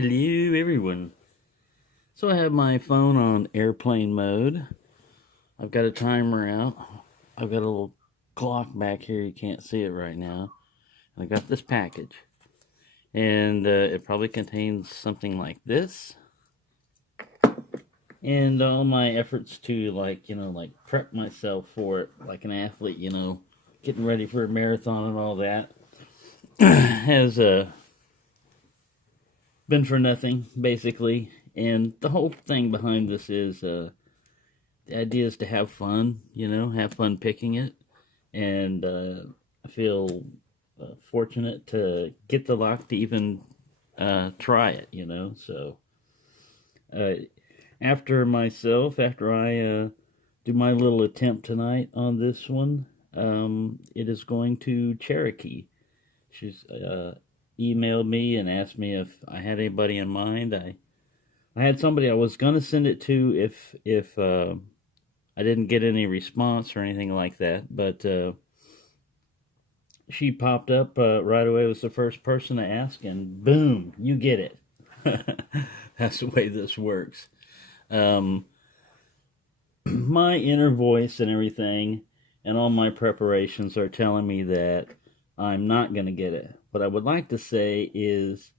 Hello everyone. So I have my phone on airplane mode. I've got a timer out. I've got a little clock back here. You can't see it right now. I got this package. And it probably contains something like this. And all my efforts to like prep myself for it like an athlete, getting ready for a marathon and all that has been for nothing, basically. And the whole thing behind this is the idea is to have fun, have fun picking it. And I feel fortunate to get the lock to even try it, So after I do my little attempt tonight on this one, it is going to Cherokee. She's emailed me and asked me if I had anybody in mind. I had somebody I was going to send it to if I didn't get any response or anything like that, but she popped up right away. Was the first person to ask, and boom, you get it. That's the way this works. My inner voice and everything and all my preparations are telling me that I'm not going to get it. What I would like to say is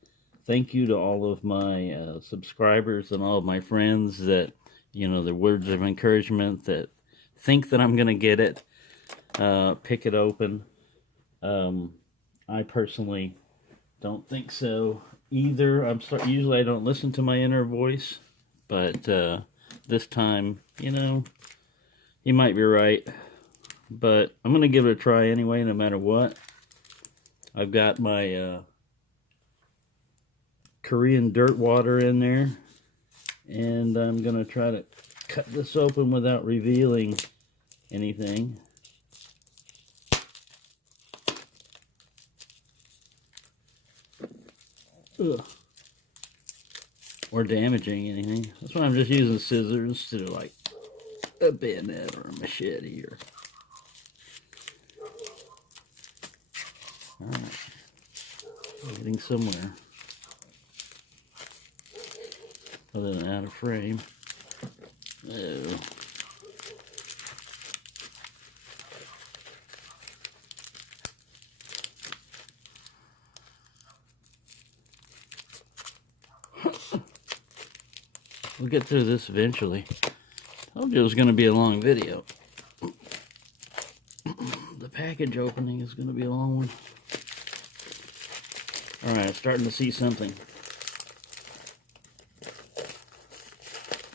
thank you to all of my subscribers and all of my friends that, the words of encouragement that think that I'm going to get it, pick it open. I personally don't think so either. Usually I don't listen to my inner voice, but this time, you might be right. But I'm going to give it a try anyway, no matter what. I've got my Korean dirt water in there, and I'm going to try to cut this open without revealing anything. Ugh. Or damaging anything. That's why I'm just using scissors instead of like a bayonet or a machete or... Alright. Getting somewhere. Other than out of frame. Oh. We'll get through this eventually. Told you it was going to be a long video. The package opening is going to be a long one. Alright, starting to see something.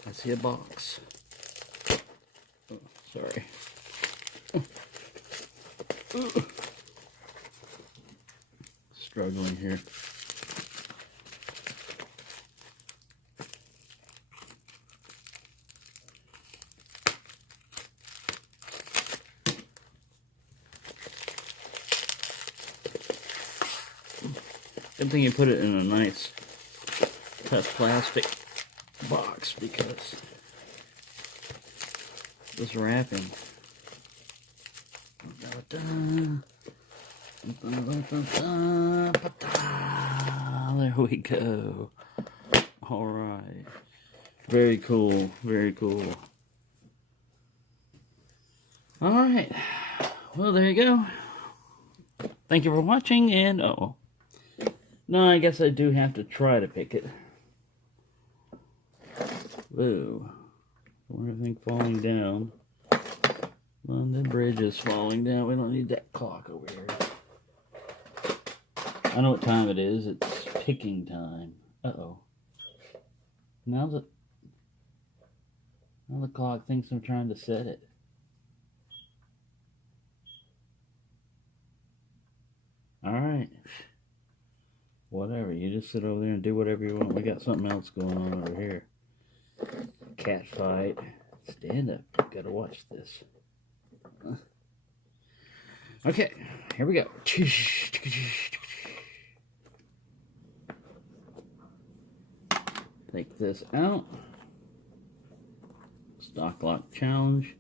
I see a box. Oh, sorry. Struggling here. Good thing you put it in a nice tough plastic box because this wrapping. There we go. All right. Very cool. Very cool. All right. Well, there you go. Thank you for watching, and no, I guess I do have to try to pick it. Whoa. Everything falling down. Well, the bridge is falling down. We don't need that clock over here. I know what time it is. It's picking time. Uh-oh. Now the clock thinks I'm trying to set it. Alright. Whatever, you just sit over there and do whatever you want. We got something else going on over here. Cat fight. Stand up. Gotta watch this. Okay, here we go. Take this out. Stock lock challenge.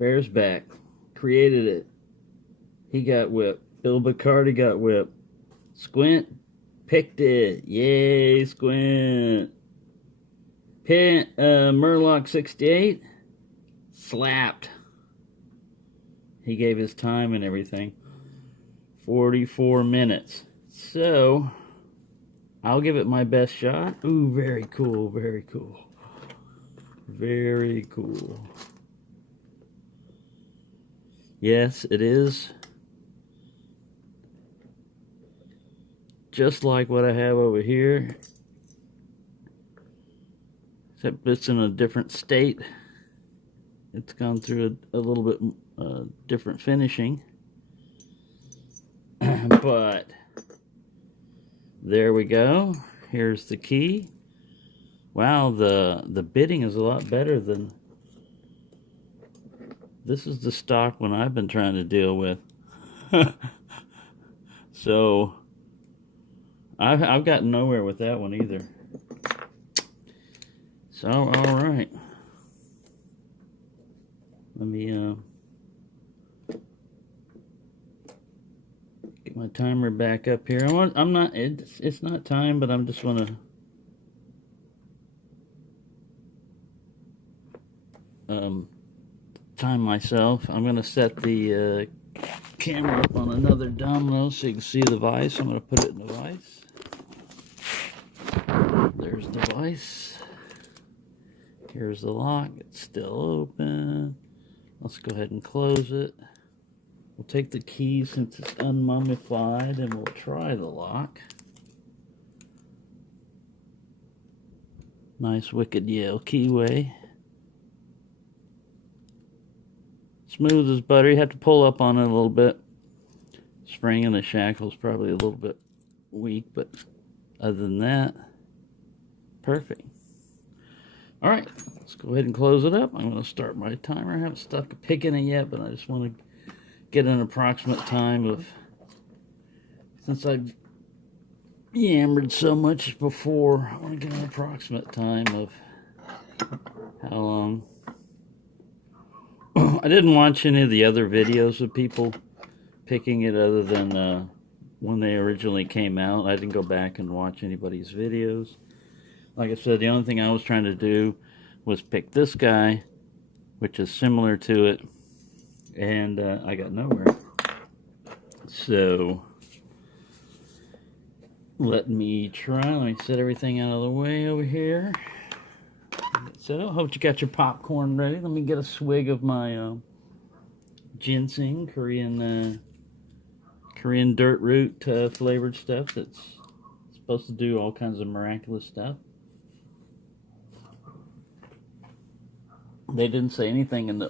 Bearsback created it. He got whipped. Bill Bacardi got whipped. Squint Picked it. Yay, Squint. Murloc 68. Slapped. He gave his time and everything. 44 minutes. So, I'll give it my best shot. Ooh, very cool, very cool. Very cool. Yes, it is just like what I have over here, except it's in a different state. It's gone through a little bit different finishing. But there we go. Here's the key. Wow, the bidding is a lot better than... This is the stock one I've been trying to deal with. So I've gotten nowhere with that one either. So all right, let me get my timer back up here. I'm not. It's not time, but I'm just want to time myself. I'm gonna set the camera up on another domino so you can see the vise. I'm gonna put it in the vise. There's the vise. Here's the lock. It's still open. Let's go ahead and close it. We'll take the key since it's unmummified and we'll try the lock. Nice Wicked Yale keyway. Smooth as butter. You have to pull up on it a little bit. Spring in the shackle is probably a little bit weak, but other than that, perfect. All right, let's go ahead and close it up. I'm going to start my timer. I haven't stuck a pick in it yet, but I just want to get an approximate time of, since I've yammered so much before, I want to get an approximate time of how long. I didn't watch any of the other videos of people picking it other than when they originally came out. I didn't go back and watch anybody's videos. Like I said, the only thing I was trying to do was pick this guy, which is similar to it, and I got nowhere. So, let me try. Let me set everything out of the way over here. So, I hope you got your popcorn ready. Let me get a swig of my ginseng, Korean dirt root flavored stuff that's supposed to do all kinds of miraculous stuff. They didn't say anything in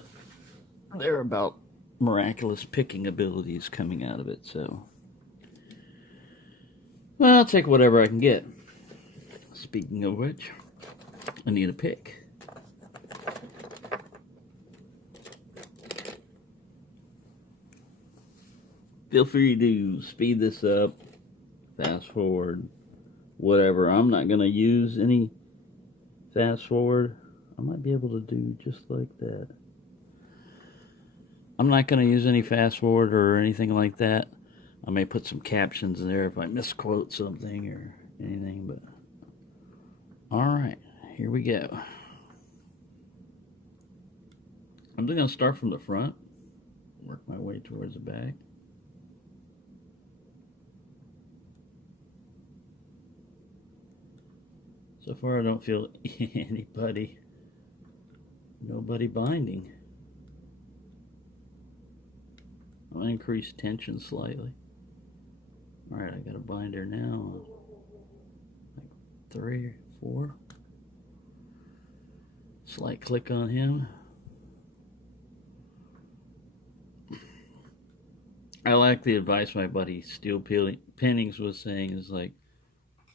there about miraculous picking abilities coming out of it, so... Well, I'll take whatever I can get. Speaking of which, I need a pick. Feel free to speed this up, fast forward, whatever. I'm not going to use any fast forward. I might be able to do just like that. I'm not going to use any fast forward or anything like that. I may put some captions in there if I misquote something or anything, but alright, here we go. I'm just going to start from the front, work my way towards the back. So far I don't feel nobody binding. I'll increase tension slightly. Alright, I got a binder now. Like 3 or 4. Slight click on him. I like the advice my buddy Steel Pinnings was saying, is like,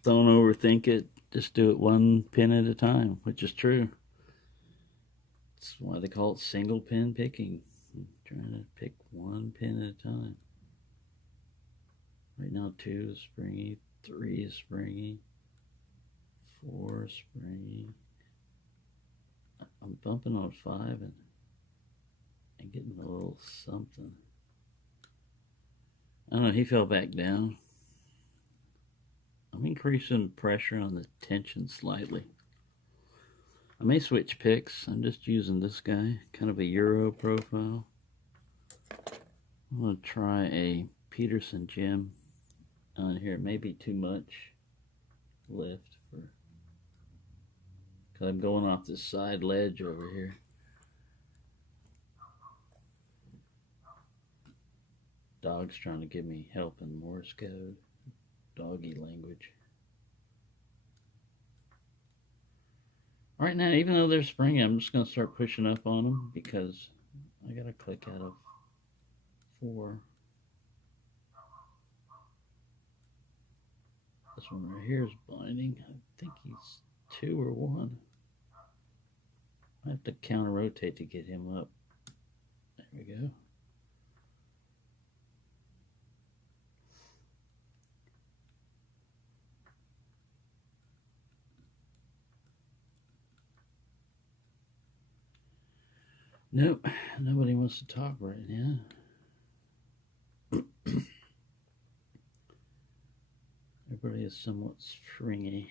don't overthink it, just do it one pin at a time, which is true. That's why they call it single pin picking. I'm trying to pick one pin at a time. Right now 2 is springy, 3 is springy, 4 is springy. I'm bumping on 5 and getting a little something. I don't know, he fell back down. I'm increasing pressure on the tension slightly. I may switch picks. I'm just using this guy, kind of a Euro profile. I'm going to try a Peterson gem on here. It may be too much lift for, because I'm going off this side ledge over here. Dog's trying to give me help in Morse code, doggy language. Right now, even though they're springing, I'm just going to start pushing up on them because I got to click out of 4. This one right here is binding. I think he's 2 or 1. I have to counter rotate to get him up. There we go. Nope, nobody wants to talk right now. Everybody is somewhat stringy.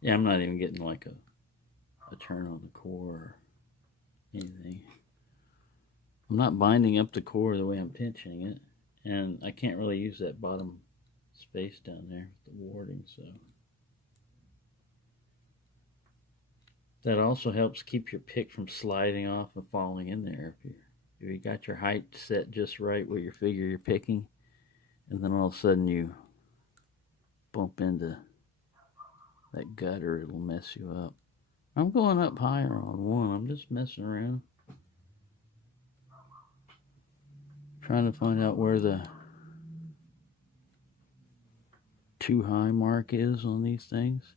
Yeah, I'm not even getting like a turn on the core or anything. I'm not binding up the core the way I'm pinching it, and I can't really use that bottom space down there with the warding, so that also helps keep your pick from sliding off and falling in there. If you got your height set just right where you figure you're picking, and then all of a sudden you bump into that gutter, it'll mess you up. I'm going up higher on 1. I'm just messing around, trying to find out where the too high mark is on these things.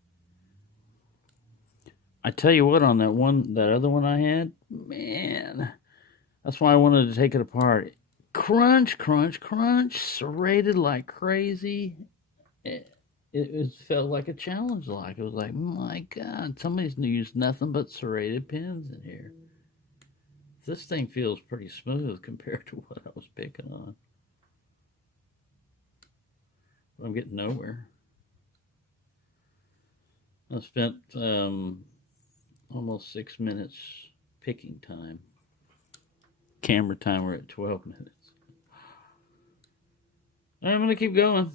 I tell you what, on that other one I had, man, that's why I wanted to take it apart. Crunch, crunch, crunch, serrated like crazy. It felt like a challenge lock. It was like, my God, somebody's used nothing but serrated pins in here. This thing feels pretty smooth compared to what I was picking on. But I'm getting nowhere. I spent almost 6 minutes picking time. Camera time, we're at 12 minutes. I'm going to keep going.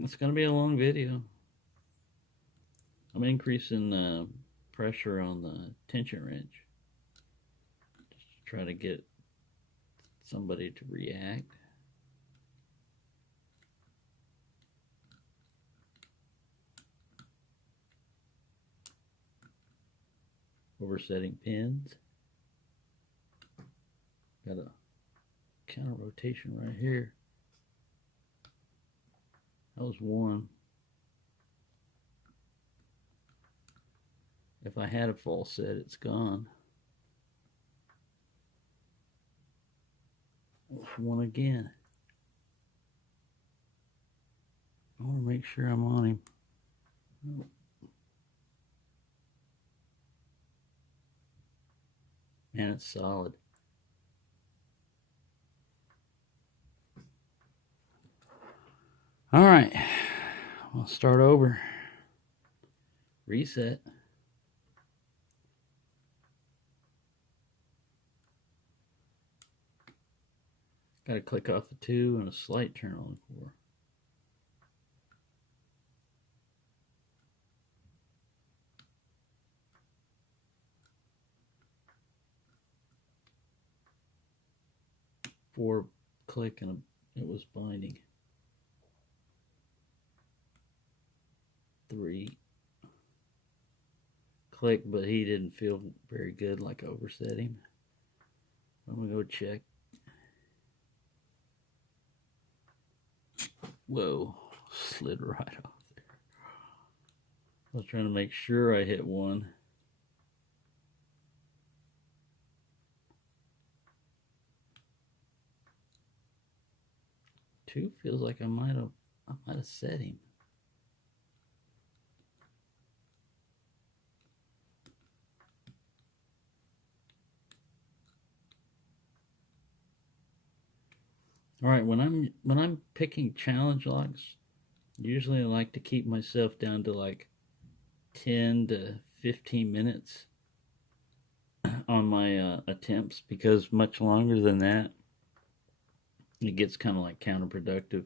It's going to be a long video. I'm increasing pressure on the tension wrench just to try to get somebody to react. Oversetting pins. Got a counter rotation right here. That was 1. If I had a full set, it's gone. 1 again. I want to make sure I'm on him. Nope. Man, it's solid. All right, I'll start over. Reset. Got to click off the 2 and a slight turn on the 4. Four click and it was binding. 3 click, but he didn't feel very good, like I overset him. I'm gonna go check. Whoa, slid right off there. I was trying to make sure I hit 1. 2 feels like I might have set him. All right, when I'm picking challenge logs, usually I like to keep myself down to like 10 to 15 minutes on my attempts, because much longer than that, it gets kind of like counterproductive.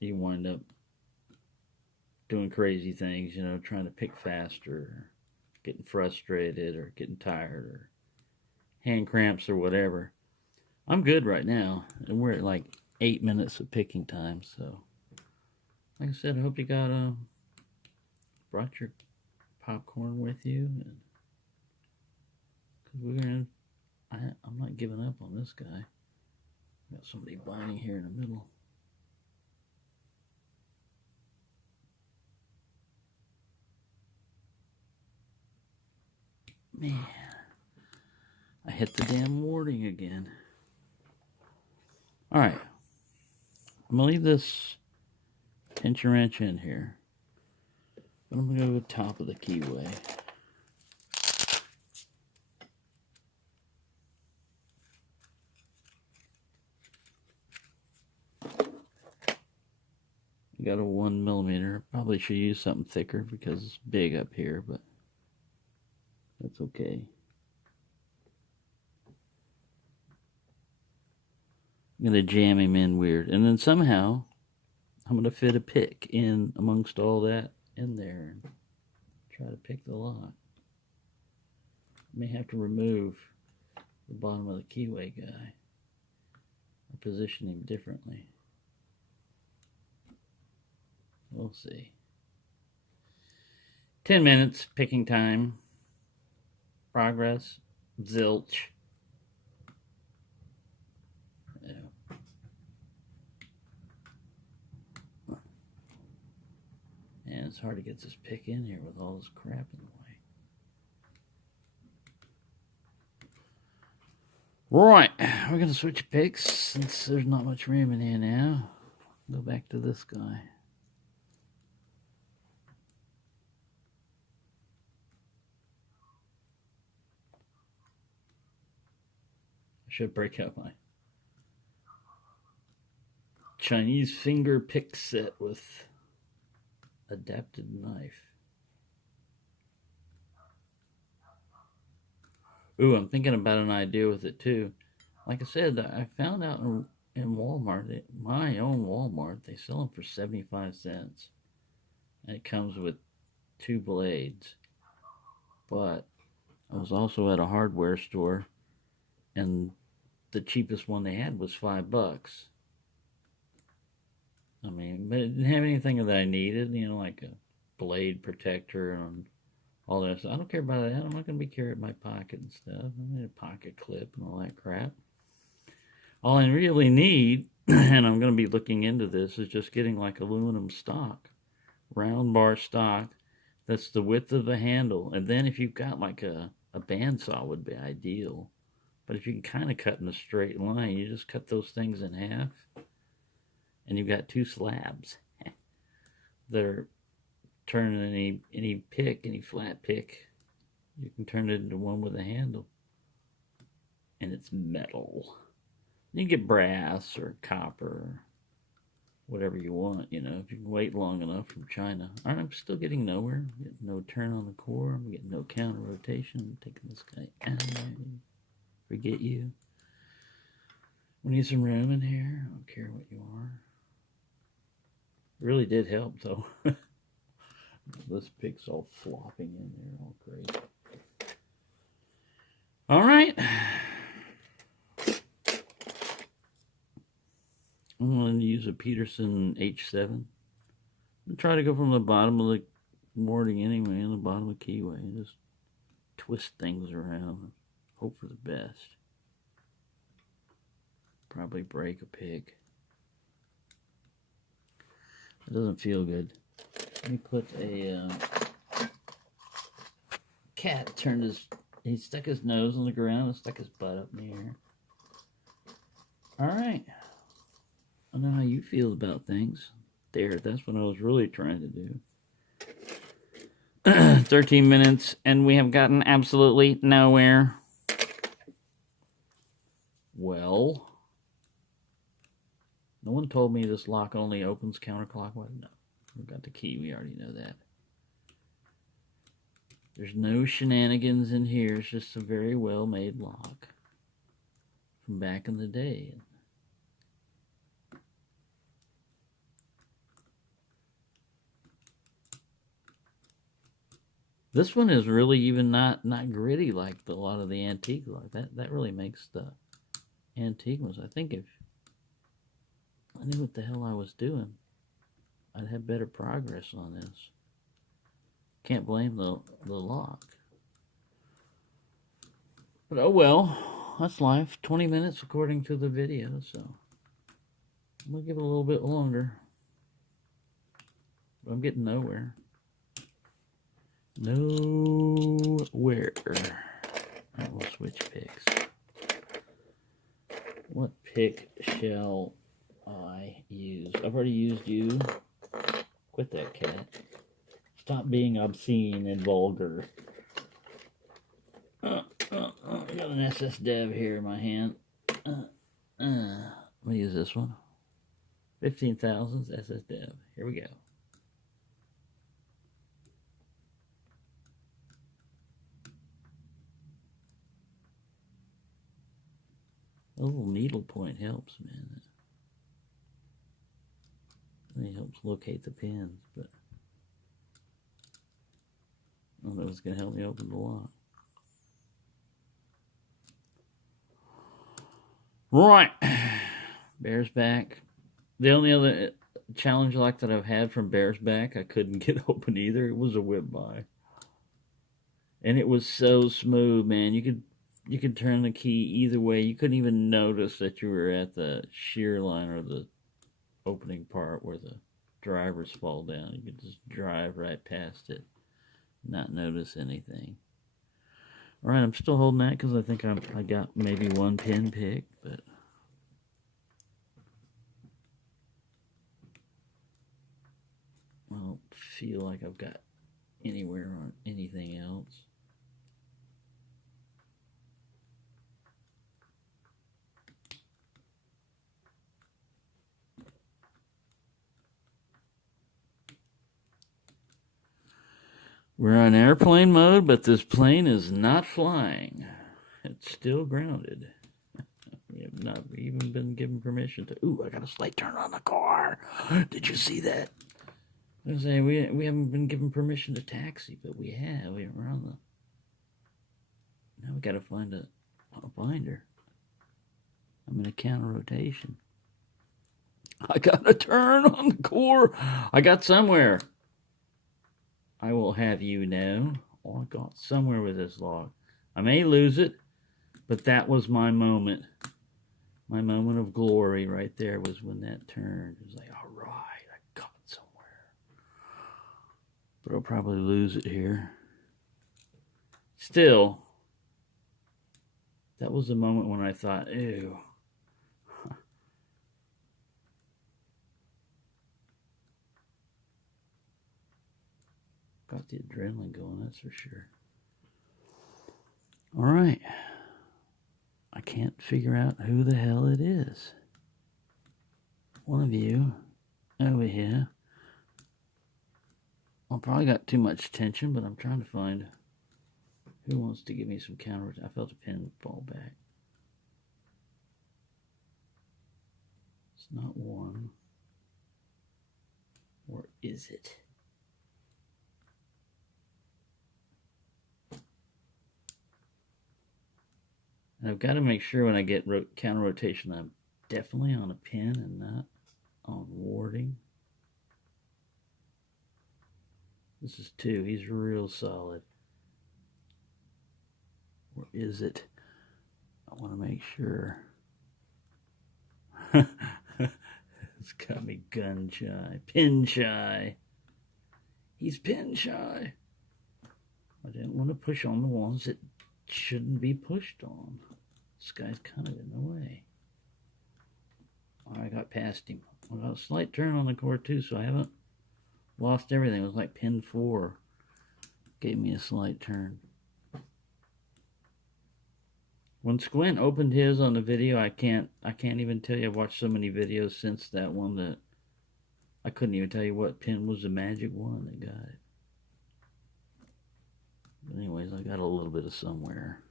You wind up doing crazy things, trying to pick faster, or getting frustrated, or getting tired, or hand cramps, or whatever. I'm good right now, and we're at like 8 minutes of picking time. So, like I said, I hope you brought your popcorn with you, and because I'm not giving up on this guy. Got somebody biting here in the middle. Man, I hit the damn warding again. All right, I'm gonna leave this pinch and wrench in here, but I'm gonna go to the top of the keyway. I got a 1mm. Probably should use something thicker because it's big up here, but that's okay. I'm going to jam him in weird. And then somehow, I'm going to fit a pick in amongst all that in there and try to pick the lock. I may have to remove the bottom of the keyway guy or position him differently. We'll see. 10 minutes, picking time. Progress, zilch. Man, it's hard to get this pick in here with all this crap in the way. Right, we're going to switch picks since there's not much room in here now. Go back to this guy. I should break out my Chinese finger pick set with adapted knife. Ooh, I'm thinking about an idea with it too. Like I said, I found out in Walmart, my own Walmart, they sell them for 75 cents. And it comes with 2 blades. But I was also at a hardware store, and the cheapest one they had was $5. I mean, but it didn't have anything that I needed, like a blade protector and all that stuff. I don't care about that. I'm not going to be carrying it in my pocket and stuff. I need a pocket clip and all that crap. All I really need, and I'm going to be looking into this, is just getting like aluminum stock, round bar stock. That's the width of the handle. And then if you've got like a bandsaw would be ideal. But if you can kind of cut in a straight line, you just cut those things in half. And you've got 2 slabs. They're turning any flat pick, you can turn it into one with a handle. And it's metal. You can get brass or copper, whatever you want, if you can wait long enough from China. All right, I'm still getting nowhere. I'm getting no turn on the core. I'm getting no counter rotation. I'm taking this guy out. Forget you. We need some room in here. I don't care what you are. It really did help, though. This pick's all flopping in there, all crazy. All right. I'm going to use a Peterson H7. I'm going to try to go from the bottom of the warding anyway, in the bottom of the keyway. Just twist things around. Hope for the best. Probably break a pick. It doesn't feel good. Let me put a cat he stuck his nose on the ground and stuck his butt up in the air. All right. I know how you feel about things. There, that's what I was really trying to do. 13 minutes, and we have gotten absolutely nowhere. Well, no one told me this lock only opens counterclockwise. No, we've got the key. We already know that. There's no shenanigans in here. It's just a very well-made lock from back in the day. This one is really even not gritty like a lot of the antique lock. That really makes the antique ones. I think if I knew what the hell I was doing, I'd have better progress on this. Can't blame the lock. But oh well, that's life. 20 minutes according to the video, so I'm gonna give it a little bit longer. But I'm getting nowhere. Nowhere. I will switch picks. What pick shall I use? I've already used you. Quit that, cat. Stop being obscene and vulgar. I got an SS Dev here in my hand. I'm gonna use this one. 15,000s SS Dev. Here we go. A little needle point helps, man. It helps locate the pins, but I don't know if it's going to help me open the lock. Right. Bearsback. The only other challenge lock that I've had from Bearsback I couldn't get open either. It was a whip by. And it was so smooth, man. You could turn the key either way. You couldn't even notice that you were at the shear line or the opening part where the drivers fall down. You could just drive right past it, not notice anything. All right, I'm still holding that because I think I got maybe one pin pick, but I don't feel like I've got anywhere on anything else. We're on airplane mode, but this plane is not flying. It's still grounded. We have not even been given permission to... Ooh, I got a slight turn on the car. Did you see that? I was saying, we haven't been given permission to taxi, but we have. We're on the... Now we got to find a binder. I'm in a counter rotation. I got a turn on the core. I got somewhere. I will have you know. Oh, I got somewhere with this log. I may lose it, but that was my moment. My moment of glory right there was when that turned. It was like, all right, I got somewhere. But I'll probably lose it here. Still, that was the moment when I thought, ew. Got the adrenaline going, that's for sure. All right. I can't figure out who the hell it is. One of you over here. I probably got too much tension, but I'm trying to find who wants to give me some counter. I felt a pin fall back. It's not one. Or is it? And I've got to make sure when I get counter rotation, I'm definitely on a pin and not on warding. This is 2. He's real solid. Or is it? I want to make sure. It's got me gun shy. Pin shy. He's pin shy. I didn't want to push on the ones that shouldn't be pushed on. This guy's kind of in the way. I got past him. I got a slight turn on the cord too, so I haven't lost everything. It was like pin 4. Gave me a slight turn. When Squint opened his on the video, I can't even tell you. I've watched so many videos since that one that I couldn't even tell you what pin was the magic one that got it. But anyways, I got a little bit of somewhere.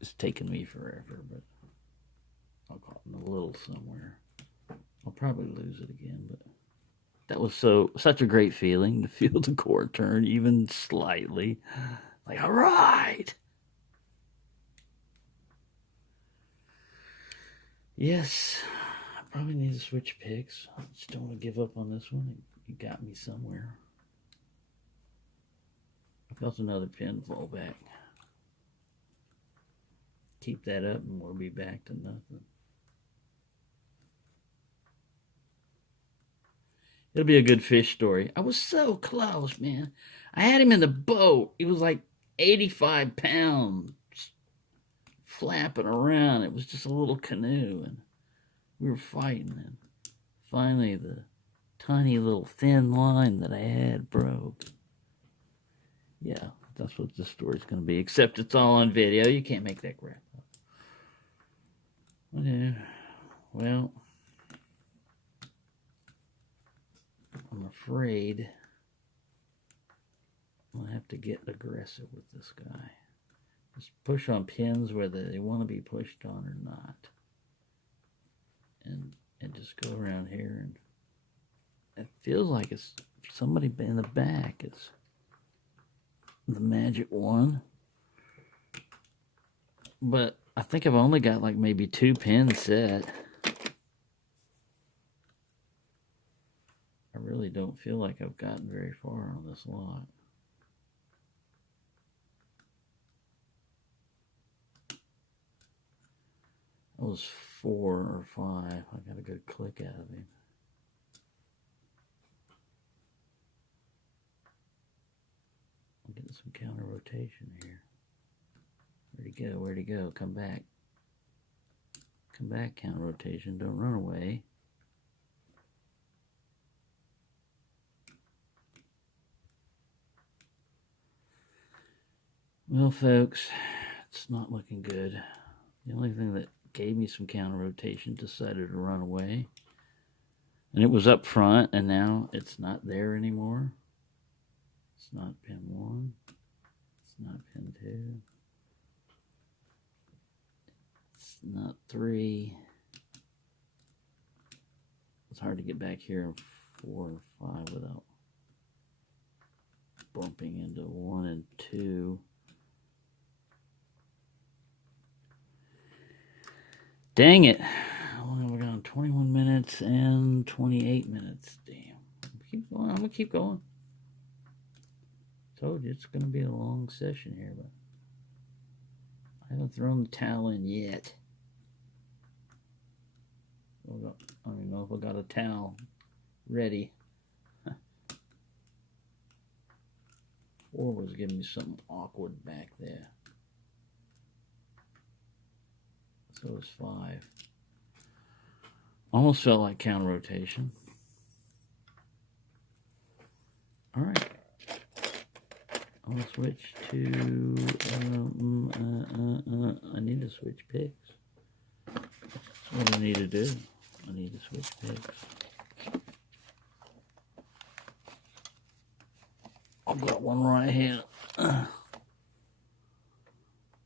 It's taken me forever, but I'll call it a little somewhere. I'll probably lose it again, but that was such a great feeling to feel the cord turn even slightly. Like, all right. Yes, I probably need to switch picks. I just don't want to give up on this one. It got me somewhere. I felt another pin fall back. Keep that up and we'll be back to nothing. It'll be a good fish story. I was so close, man. I had him in the boat. He was like 85 pounds flapping around. It was just a little canoe, and we were fighting. And finally, the tiny little thin line that I had broke. Yeah, that's what this story's going to be, except it's all on video. You can't make that crap up. Yeah, well, I'm afraid I'll have to get aggressive with this guy. Just push on pins whether they want to be pushed on or not. And just go around here, and it feels like it's somebody in the back is the magic one. But I think I've only got like maybe 2 pins set. I really don't feel like I've gotten very far on this lot. That was 4 or 5. I got a good click out of him. I'm getting some counter rotation here. Where'd he go? Where'd he go? Come back. Come back, counter rotation. Don't run away. Well, folks, it's not looking good. The only thing that gave me some counter rotation decided to run away. And it was up front, and now it's not there anymore. It's not pin 1. It's not pin 2. It's not 3. It's hard to get back here in 4 and 5 without bumping into 1 and 2. Dang it. How long have we gone? 21 minutes and 28 minutes. Damn. Keep going. I'm going to keep going. Told you it's going to be a long session here, but I haven't thrown the towel in yet. I don't even know if I got a towel ready. 4 was giving me something awkward back there. So was 5. Almost felt like counter rotation. All right. I'm going to switch to... I need to switch picks. That's what I need to do. I need to switch picks. I've got one right here.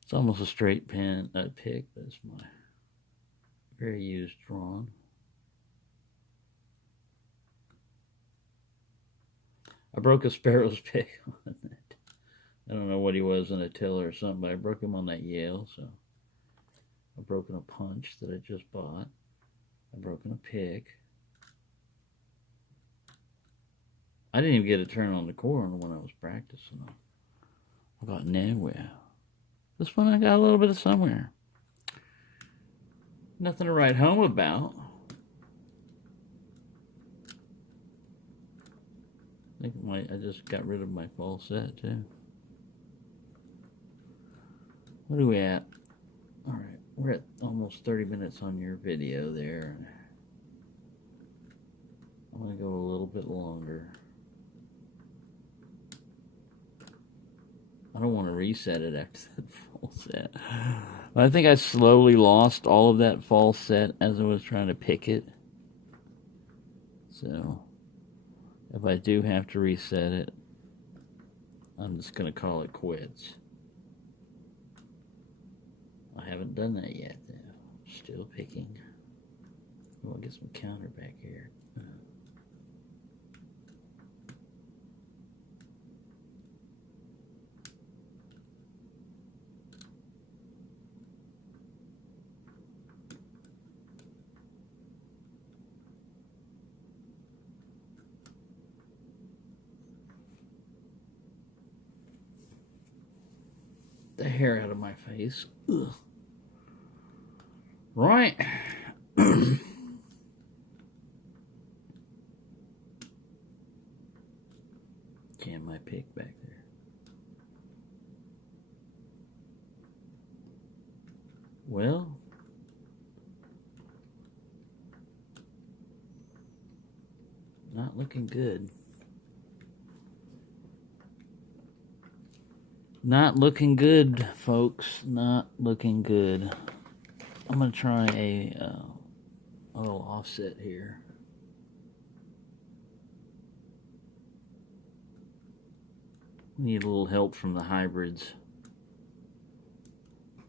It's almost a straight pick, but it's my very used drawn. I broke a Sparrow's pick on it. I don't know what he was in a tiller or something, but I broke him on that Yale, so I've broken a punch that I just bought. I've broken a pick. I didn't even get a turn on the corn when I was practicing. I got nowhere. This one I got a little bit of somewhere. Nothing to write home about. I think I just got rid of my false set too. What are we at? All right. We're at almost 30 minutes on your video there. I'm going to go a little bit longer. I don't want to reset it after that false set. I think I slowly lost all of that false set as I was trying to pick it. So, if I do have to reset it, I'm just going to call it quits. I haven't done that yet, though. Still picking. We'll get some counter back here. The hair out of my face. Ugh. Right. Jam my pick back there. Well, not looking good. Not looking good, folks. Not looking good. I'm going to try a little offset here. Need a little help from the hybrids.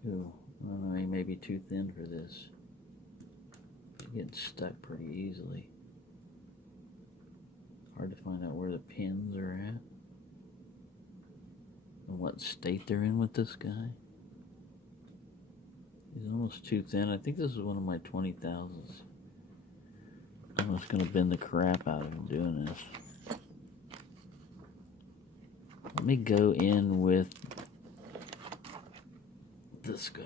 Ooh, I don't know, he may be too thin for this. Getting stuck pretty easily. Hard to find out where the pins are at. And what state they're in with this guy. He's almost too thin. I think this is one of my 20,000s. I'm just going to bend the crap out of him doing this. Let me go in with this guy.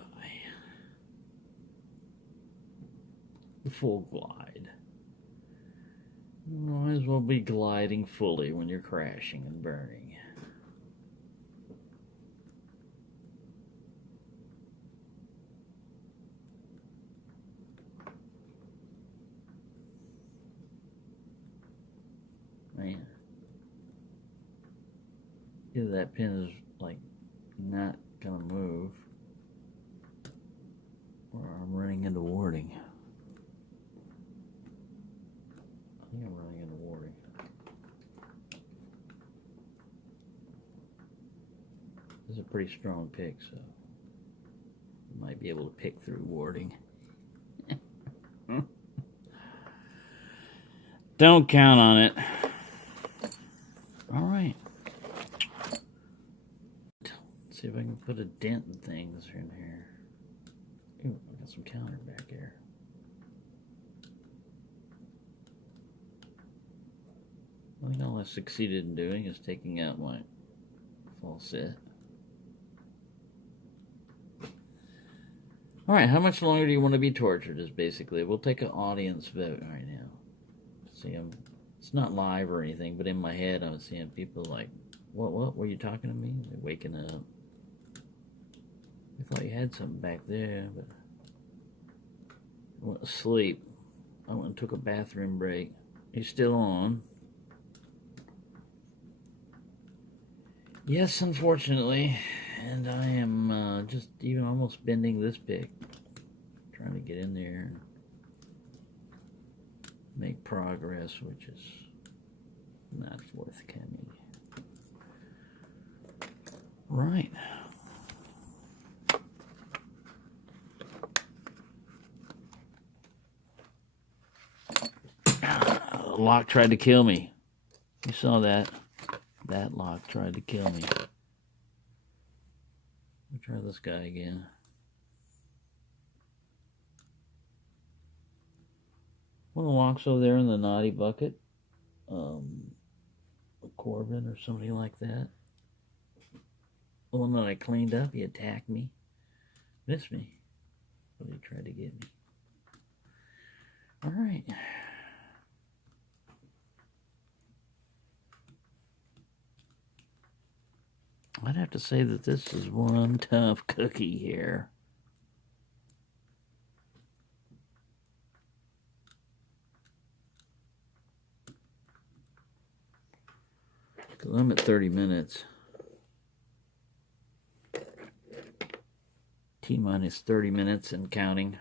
The full glide. You might as well be gliding fully when you're crashing and burning. Man. Either that pin is like not gonna move, or I'm running into warding. I think I'm running into warding. This is a pretty strong pick, so I might be able to pick through warding. Don't count on it. All right. Let's see if I can put a dent in things in here. Ooh, I got some counter back here. I think all I succeeded in doing is taking out my false set. All right, how much longer do you want to be tortured is basically. We'll take an audience vote right now. See, it's not live or anything, but in my head I'm seeing people like, what, were you talking to me? They're waking up. I thought you had something back there, but I went to sleep. I went and took a bathroom break. He's still on. Yes, unfortunately. And I am just even almost bending this pick. Trying to get in there and make progress, which is not forthcoming. Right. Lock tried to kill me. You saw that. That lock tried to kill me. Let me try this guy again. One of the locks over there in the naughty bucket. Corbin or somebody like that. The one that I cleaned up, he attacked me. Missed me. But he tried to get me. Alright. I'd have to say that this is one tough cookie here. I'm at 30 minutes. T-minus 30 minutes and counting.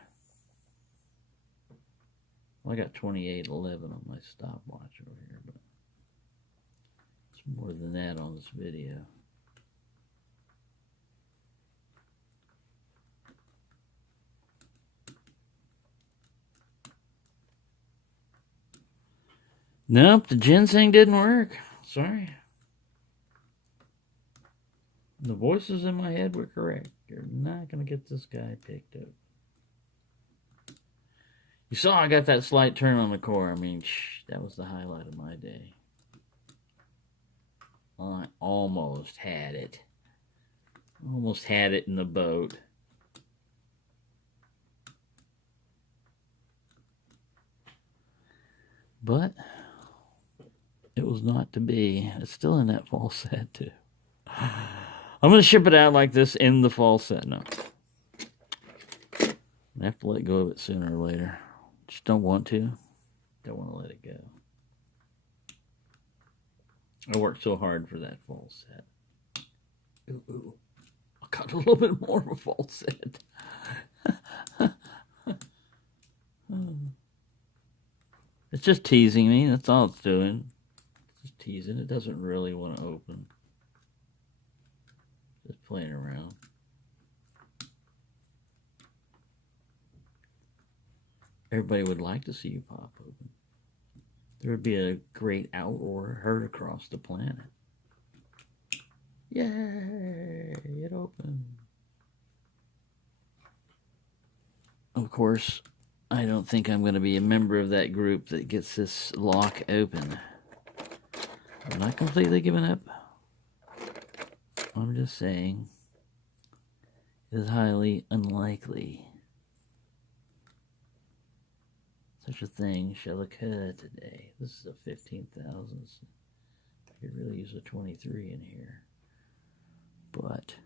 Well, I got 28:11 on my stopwatch over here, but it's more than that on this video. Nope, the ginseng didn't work. Sorry. The voices in my head were correct. You're not going to get this guy picked up. You saw I got that slight turn on the core. I mean, that was the highlight of my day. I almost had it. Almost had it in the boat. But it was not to be. It's still in that fall set, too. I'm going to ship it out like this in the fall set. No. I have to let go of it sooner or later. Just don't want to. Don't want to let it go. I worked so hard for that fall set. Ooh. I got a little bit more of a fall set. It's just teasing me. That's all it's doing. It's just teasing. It doesn't really want to open. Just playing around. Everybody would like to see you pop open. There would be a great outroar heard across the planet. Yay! It opened. Of course, I don't think I'm going to be a member of that group that gets this lock open. I'm not completely giving up. I'm just saying it is highly unlikely such a thing shall occur today. This is a 15,000. I could really use a 23 in here. But,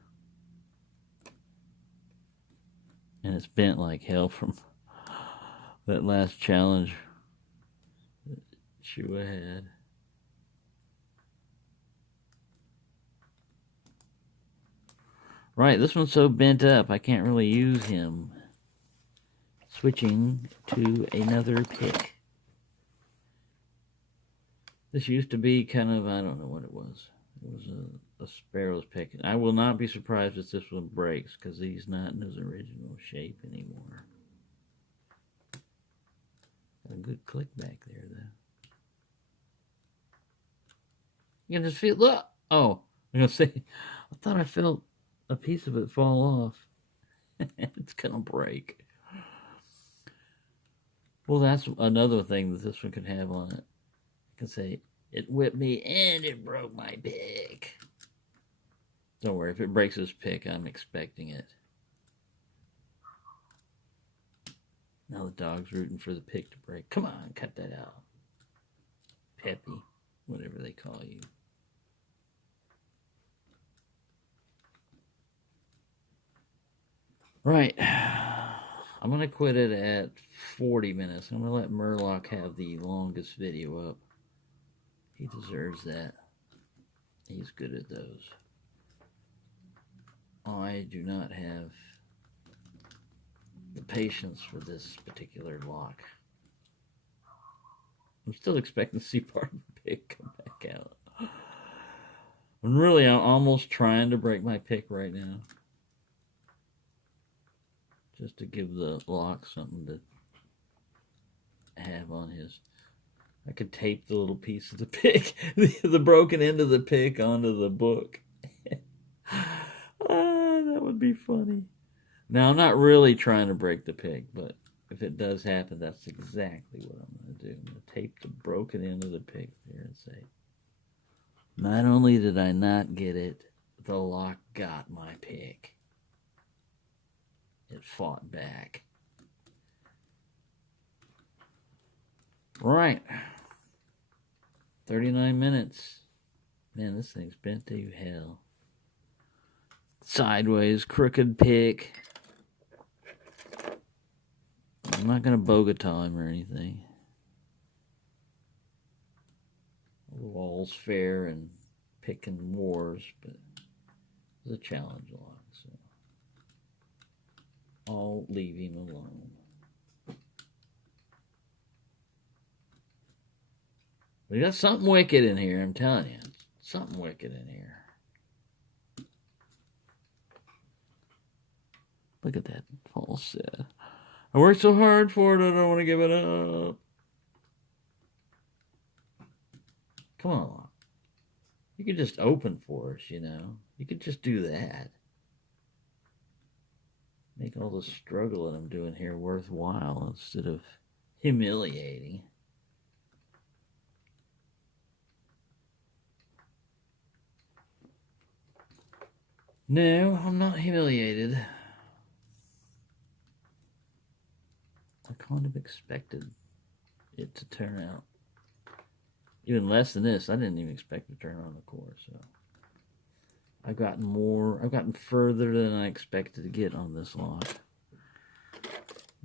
and it's bent like hell from that last challenge that Shua had. Right, this one's so bent up I can't really use him. Switching to another pick. This used to be kind of, I don't know what it was. It was a sparrow's pick. I will not be surprised if this one breaks because he's not in his original shape anymore. Got a good click back there, though. You can just feel, look! Oh, I'm going to say, I thought I felt a piece of it fall off. It's going to break. Well, that's another thing that this one could have on it. I can say, it whipped me and it broke my pick. Don't worry, if it breaks this pick, I'm expecting it. Now the dog's rooting for the pick to break. Come on, cut that out. Peppy, whatever they call you. Right. I'm going to quit it at 40 minutes. I'm going to let Murloc have the longest video up. He deserves that. He's good at those. I do not have the patience for this particular lock. I'm still expecting to see part of the pick come back out. I'm almost trying to break my pick right now. Just to give the lock something to have on his. I could tape the little piece of the pick, the broken end of the pick onto the book. That would be funny. Now, I'm not really trying to break the pick, but if it does happen, that's exactly what I'm going to do. I'm going to tape the broken end of the pick there and say, not only did I not get it, the lock got my pick. It fought back. Right. 39 minutes. Man, this thing's bent to hell. Sideways, crooked pick. I'm not going to Bogota him or anything. All's fair in picking wars, but it's a challenge log, so I'll leave him alone. We got something wicked in here, I'm telling you. Something wicked in here. Look at that false set. I worked so hard for it, I don't want to give it up. Come on. You could just open for us, you know. You could just do that. Make all the struggle that I'm doing here worthwhile instead of humiliating. No, I'm not humiliated. I kind of expected it to turn out even less than this. I didn't even expect to turn on the core, so I've gotten further than I expected to get on this lot.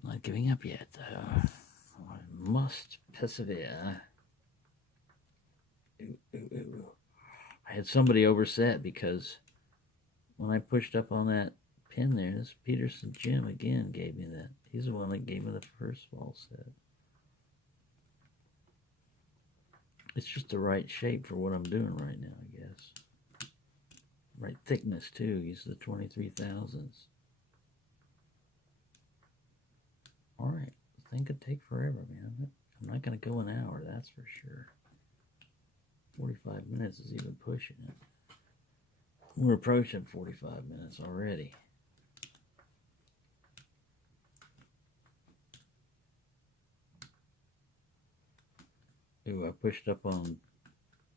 I'm not giving up yet, though. I must persevere. Ooh, ooh, ooh. I had somebody overset because when I pushed up on that pin there, this Peterson Jim again gave me that. He's the one that gave me the first false set. It's just the right shape for what I'm doing right now, I guess. Right thickness, too. Use the 23,000s. Alright. This thing could take forever, man. I'm not going to go an hour, that's for sure. 45 minutes is even pushing it. We're approaching 45 minutes already. Ooh, I pushed up on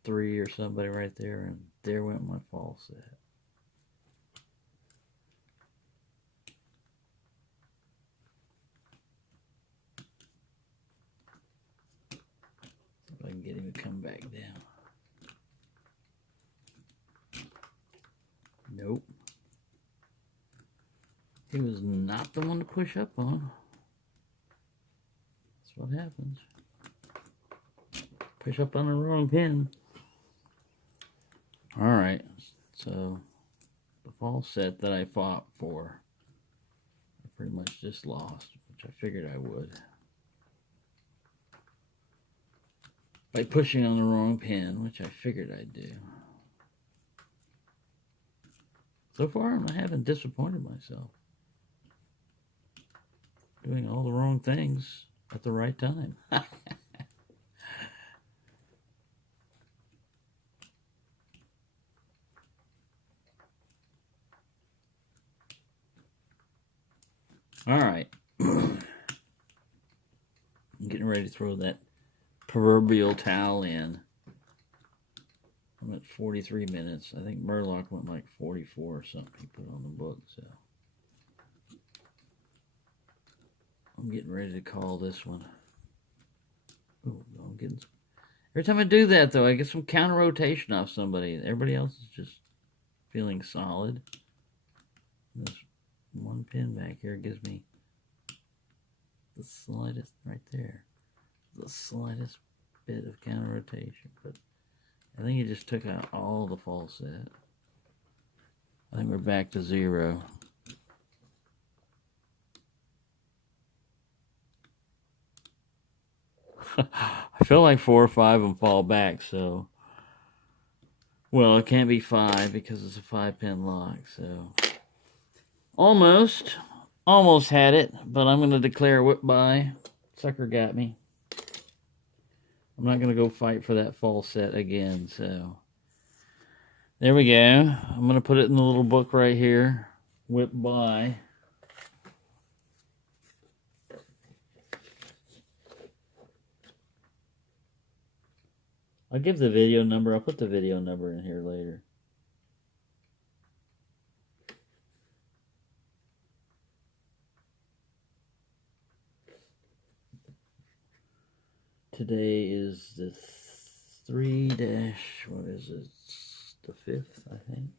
3 or somebody right there, and there went my false set. See if I can get him to come back down. Nope. He was not the one to push up on. That's what happens. Push up on the wrong pin. Alright, so the false set that I fought for, I pretty much just lost, which I figured I would. By pushing on the wrong pin, which I figured I'd do. So far, I haven't disappointed myself. Doing all the wrong things at the right time. Alright. I'm getting ready to throw that proverbial towel in. I'm at 43 minutes. I think Murloc went like 44 or something he put on the book, so I'm getting ready to call this one. Ooh, I'm getting some... Every time I do that, though, I get some counter rotation off somebody. Everybody else is just feeling solid. This one pin back here gives me the slightest, right there, the slightest bit of counter rotation, but I think it just took out all the false set. I think we're back to 0. I feel like 4 or 5 of them fall back, so... Well, it can't be 5 because it's a 5-pin lock, so... Almost had it, but I'm going to declare whip by. Sucker got me. I'm not going to go fight for that false set again, so... There we go. I'm going to put it in the little book right here. Whip by. I'll give the video number. I'll put the video number in here later. Today is the 3- what is it? The 5th, I think.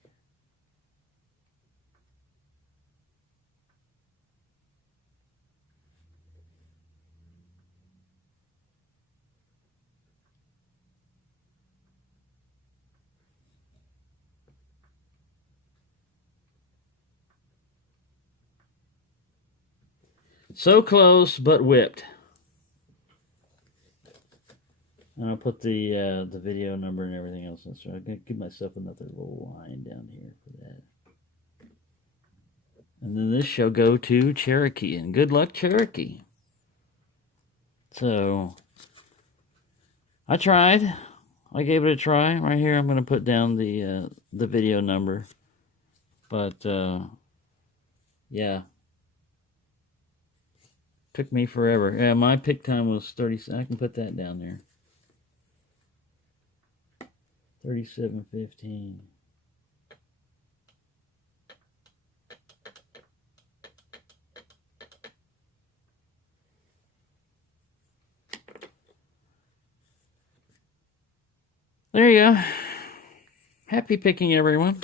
So close, but whipped. And I'll put the video number and everything else in. So I'm going to give myself another little line down here for that. And then this shall go to Cherokee. And good luck, Cherokee. So, I tried. I gave it a try. Right here, I'm going to put down the video number. But, yeah. Took me forever. Yeah, my pick time was 30. I can put that down there. 37:15. There you go. Happy picking, everyone.